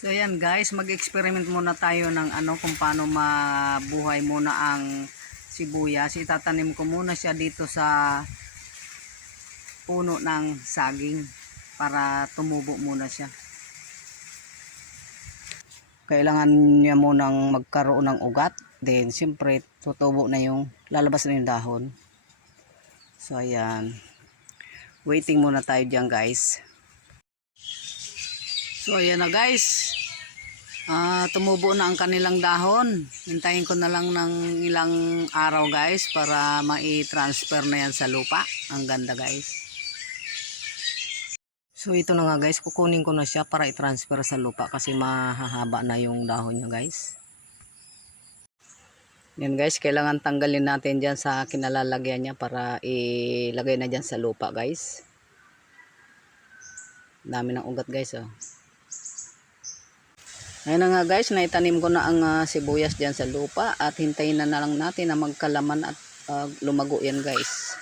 So ayan guys, mag-experiment muna tayo ng ano kung paano mabuhay muna ang sibuyas. Itatanim ko muna siya dito sa puno ng saging para tumubo muna siya. Kailangan niya munang magkaroon ng ugat. Then siyempre tutubo na yung lalabas na yung dahon. So ayan. Waiting muna tayo dyan guys. So ayan na guys. Ah, tumubo na ang kanilang dahon. Hintayin ko na lang ng ilang araw guys para mai-transfer na yan sa lupa. Ang ganda guys. So ito na nga guys, kukunin ko na siya para i-transfer sa lupa kasi mahahaba na yung dahon niya guys. Yan guys, kailangan tanggalin natin dyan sa kinalalagyan niya para ilagay na dyan sa lupa guys. Dami ng ugat guys oh. Ayun na nga guys, naitanim ko na ang ah, sibuyas dyan sa lupa at hintayin na na lang natin na magkalaman at ah, lumago yan guys.